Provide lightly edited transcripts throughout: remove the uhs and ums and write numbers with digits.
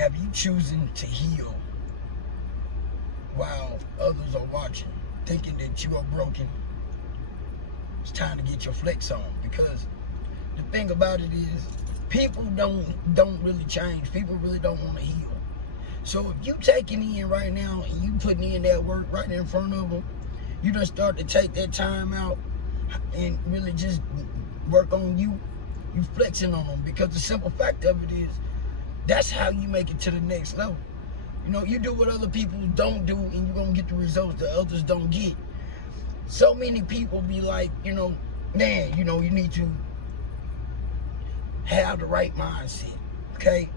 Have you chosen to heal while others are watching, thinking that you are broken? It's time to get your flex on, because the thing about it is, people don't really change. People really don't want to heal. So if you taking in right now and you putting in that work right in front of them, you done start to take that time out and really just work on you. You flexing on them, because the simple fact of it is, that's how you make it to the next level. You know, you do what other people don't do, and you're gonna get the results that others don't get. So many people be like, you know, man, you know, you need to have the right mindset, okay?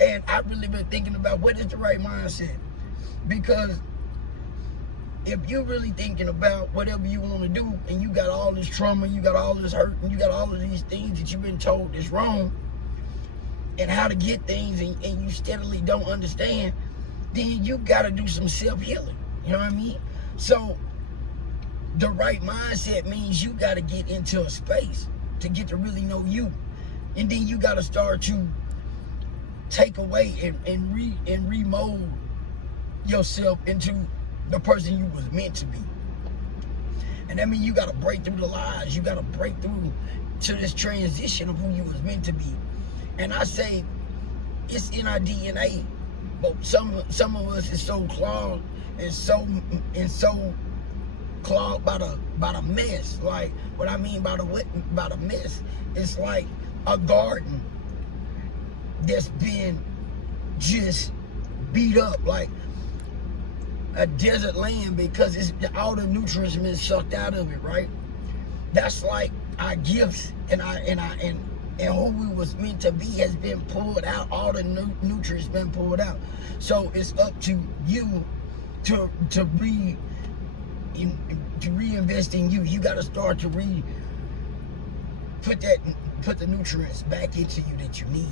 And I've really been thinking about what is the right mindset, because if you're really thinking about whatever you want to do, and you got all this trauma, you got all this hurt, and you got all of these things that you've been told is wrong, and how to get things, and you steadily don't understand, then you got to do some self-healing. You know what I mean? So the right mindset means you got to get into a space to get to really know you. And then you got to start to take away and remold yourself into the person you was meant to be. And that means you got to break through the lies. You got to break through to this transition of who you was meant to be. And I say it's in our DNA, but some of us is so clogged and so clogged by the mess. Like, what I mean by the mess, it's like a garden that's been just beat up, like a desert land, because it's all the nutrients been sucked out of it, right? That's like our gifts and who we was meant to be has been pulled out. All the nutrients been pulled out. So it's up to you to reinvest in you. You got to start to put the nutrients back into you that you need.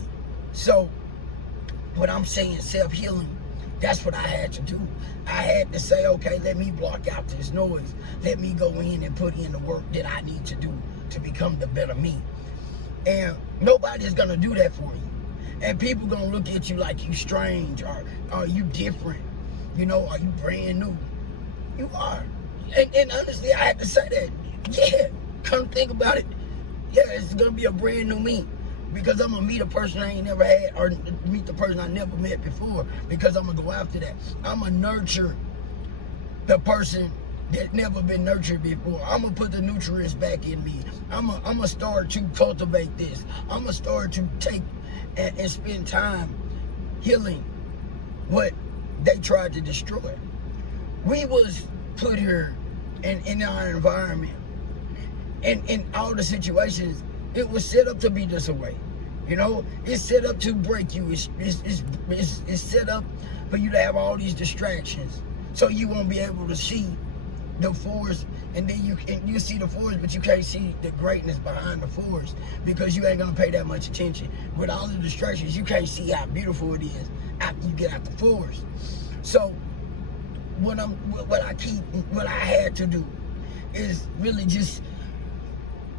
So what I'm saying, self-healing, that's what I had to do. I had to say, okay, let me block out this noise. Let me go in and put in the work that I need to do to become the better me. And nobody's gonna do that for you. And people gonna look at you like you strange, or are you different? You know, are you brand new? You are. And honestly, I had to say that. Yeah, come think about it. Yeah, it's gonna be a brand new me, because I'm gonna meet a person I ain't never had, or meet the person I never met before, because I'm gonna go after that. I'm gonna nurture the person that never been nurtured before. I'm gonna put the nutrients back in me. I'm gonna start to cultivate this. I'm gonna start to take and spend time healing what they tried to destroy. We was put here in our environment, and in all the situations, it was set up to be this way. You know, it's set up to break you. It's set up for you to have all these distractions, so you won't be able to see the forest, and then you see the forest, but you can't see the greatness behind the forest, because you ain't gonna pay that much attention. With all the distractions, you can't see how beautiful it is after you get out the forest. So what I had to do is really just,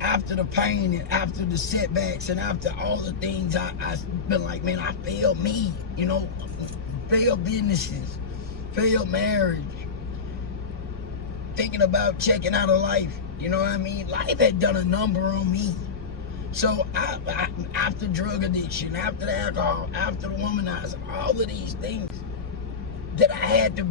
after the pain and after the setbacks and after all the things, I've been like, man, I failed me, you know, failed businesses, failed marriage, thinking about checking out of life. You know what I mean? Life had done a number on me. So I after drug addiction, after the alcohol, after the womanizer, all of these things that I had to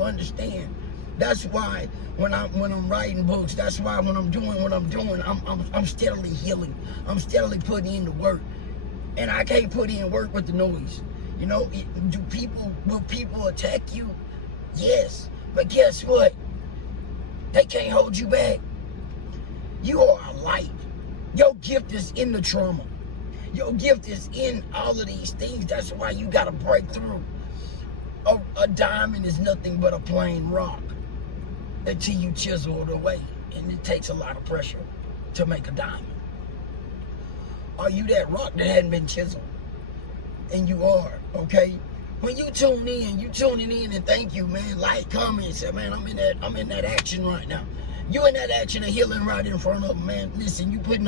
understand. That's why when I'm writing books, that's why when I'm doing what I'm doing, I'm steadily healing. I'm steadily putting in the work. And I can't put in work with the noise. You know, will people attack you? Yes. But guess what? They can't hold you back. You are a light. Your gift is in the trauma. Your gift is in all of these things. That's why you got to break through. A diamond is nothing but a plain rock until you chisel it away. And it takes a lot of pressure to make a diamond. Are you that rock that hadn't been chiseled? And you are, okay? When you tuning in and thank you, man. Like, comment, say, man, I'm in that action right now. You in that action of healing right in front of them, man. Listen, you putting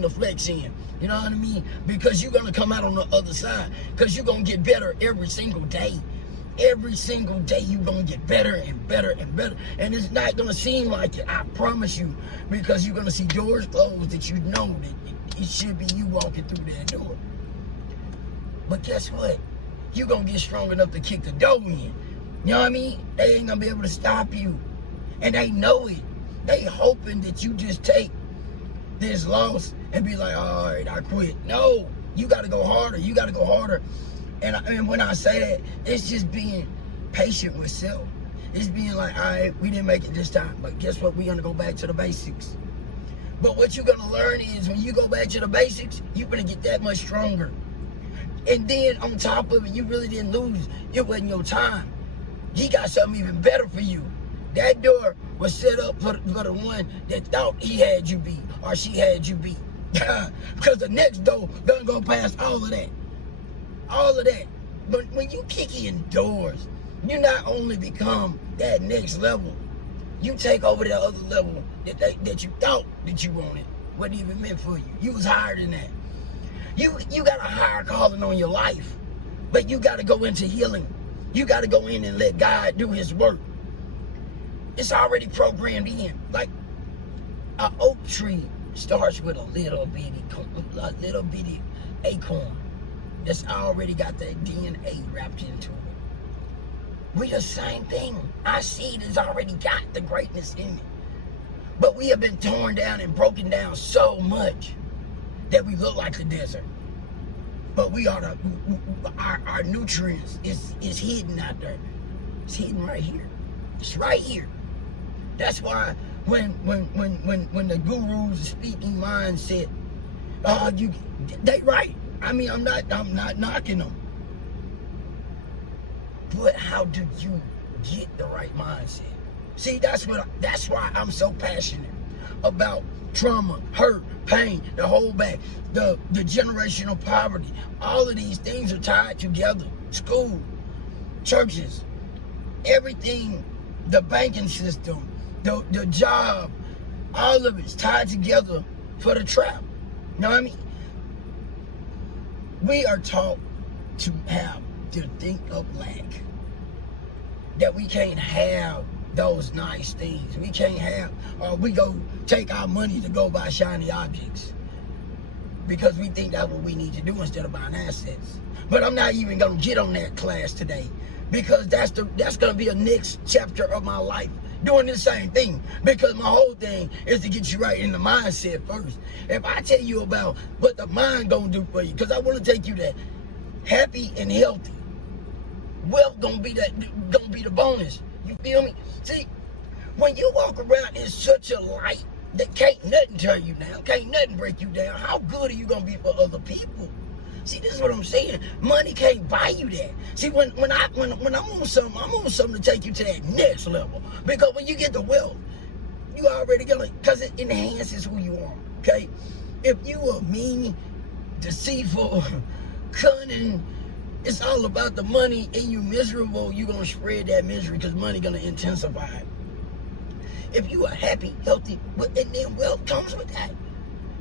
the flex in. You know what I mean? Because you're gonna come out on the other side. Because you're gonna get better every single day. Every single day you're gonna get better and better and better. And it's not gonna seem like it, I promise you. Because you're gonna see doors closed that you know that it should be you walking through that door. But guess what? You're gonna get strong enough to kick the door in. You know what I mean? They ain't gonna be able to stop you. And they know it. They hoping that you just take this loss and be like, all right, I quit. No, you got to go harder. You got to go harder. And when I say that, it's just being patient with self. It's being like, all right, we didn't make it this time, but guess what? We're going to go back to the basics. But what you're going to learn is when you go back to the basics, you're going to get that much stronger. And then on top of it, you really didn't lose. It wasn't your time. He got something even better for you. That door was set up for the one that thought he had you beat or she had you beat. Because the next door doesn't go past all of that. All of that. But when you kick in doors, you not only become that next level, you take over that other level that you thought that you wanted. Wasn't even meant for you. You was higher than that. You got a higher calling on your life. But you got to go into healing. You got to go in and let God do his work. It's already programmed in. Like an oak tree starts with a little bitty acorn that's already got that DNA wrapped into it. We the same thing. Our seed has already got the greatness in it. But we have been torn down and broken down so much that we look like the desert. But we are our nutrients is hidden out there. It's hidden right here. It's right here. That's why when the gurus speaking mindset, they right. I mean, I'm not knocking them. But how do you get the right mindset? See, that's why I'm so passionate about trauma, hurt, pain, the whole back, the generational poverty. All of these things are tied together. School, churches, everything, the banking system, the job, all of it's tied together for the trap. You know what I mean? We are taught to think of lack. That we can't have those nice things. We can't have, we go take our money to go buy shiny objects. Because we think that's what we need to do instead of buying assets. But I'm not even gonna get on that class today. Because that's gonna be a next chapter of my life. Doing the same thing. Because my whole thing is to get you right in the mindset first. If I tell you about what the mind gonna do for you, because I want to take you to happy and healthy. Wealth gonna be the bonus. You feel me? See, when you walk around in such a light that can't nothing turn you down, can't nothing break you down, how good are you gonna be for other people? See, this is what I'm saying. Money can't buy you that. See, when I'm on something to take you to that next level. Because when you get the wealth, you already gonna, because it enhances who you are. Okay? If you are mean, deceitful, cunning, it's all about the money and you miserable, you're gonna spread that misery because money gonna intensify it. If you are happy, healthy, and then wealth comes with that.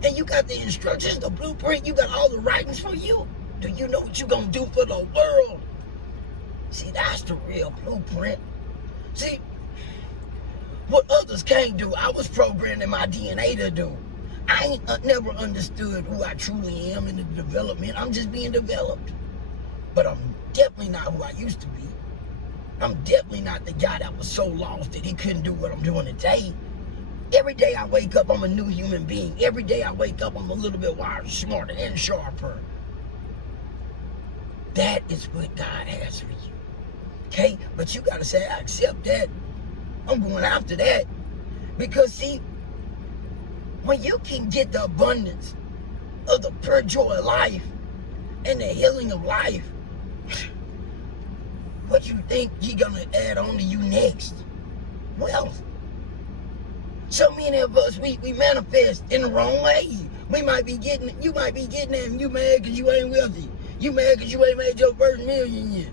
And you got the instructions, the blueprint, you got all the writings for you. Do you know what you're gonna do for the world? See, that's the real blueprint. See, what others can't do, I was programmed in my DNA to do. I ain't never understood who I truly am in the development. I'm just being developed. But I'm definitely not who I used to be. I'm definitely not the guy that was so lost that he couldn't do what I'm doing today. Every day I wake up, I'm a new human being. Every day I wake up, I'm a little bit wiser, smarter, and sharper. That is what God has for you. Okay? But you got to say, I accept that. I'm going after that. Because, see, when you can get the abundance of the pure joy of life and the healing of life, what you think He gonna add on to you next? Wealth. So many of us, we manifest in the wrong way. You might be getting it and you mad because you ain't wealthy. You mad because you ain't made your first million yet.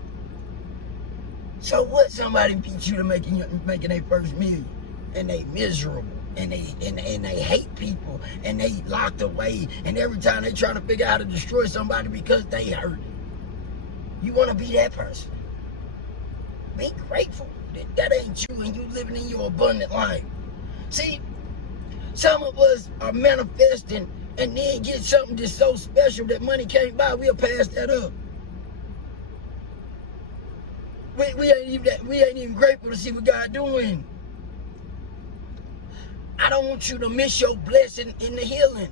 So what? Somebody beat you to making their first million and they miserable. and they hate people, and they locked away, and every time they trying to figure out how to destroy somebody because they hurt. You want to be that person. Be grateful that ain't you, and you living in your abundant life. See, some of us are manifesting and then get something that's so special that money can't buy. We'll pass that up. We ain't even grateful to see what God doing. I don't want you to miss your blessing in the healing,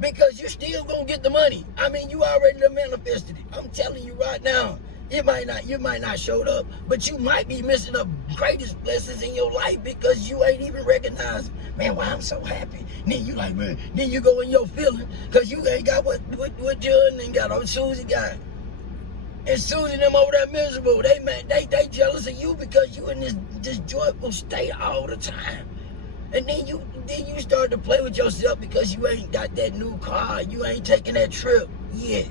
because you still gonna get the money. I mean, you already done manifested it. I'm telling you right now, you might not showed up, but you might be missing the greatest blessings in your life because you ain't even recognized, man, why I'm so happy. Then you like, man, then you go in your feeling because you ain't got what John ain't got or Susie got. And Susie them over there miserable. They jealous of you because you in this joyful state all the time. And then you start to play with yourself because you ain't got that new car. You ain't taking that trip yet.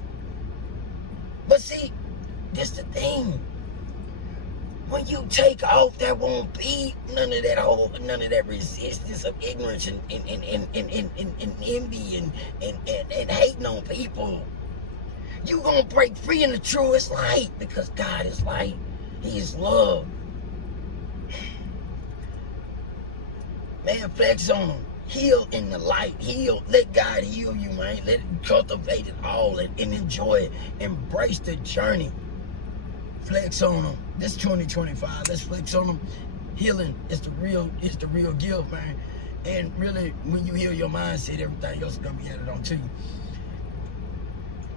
But see, this the thing. When you take off, there won't be none of that resistance of ignorance and envy and hating on people. You gonna break free in the truest light because God is light. He is love. Man, flex on them. Heal in the light. Heal. Let God heal you, man. Let it cultivate it all and enjoy it. Embrace the journey. Flex on them. This 2025. Let's flex on them. Healing is the real gift, man. And really, when you heal your mindset, everything else is gonna be added on to you.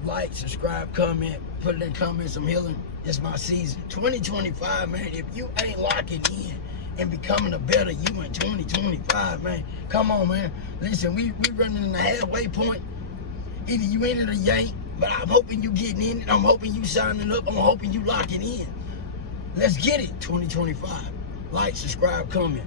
Like, subscribe, comment, put in the comments. I'm healing. It's my season. 2025, man. If you ain't locking in and becoming a better you in 2025, man, come on, man. Listen, we running in the halfway point. Either you in it or you ain't. But I'm hoping you getting in it. I'm hoping you signing up. I'm hoping you locking in. Let's get it, 2025. Like, subscribe, comment.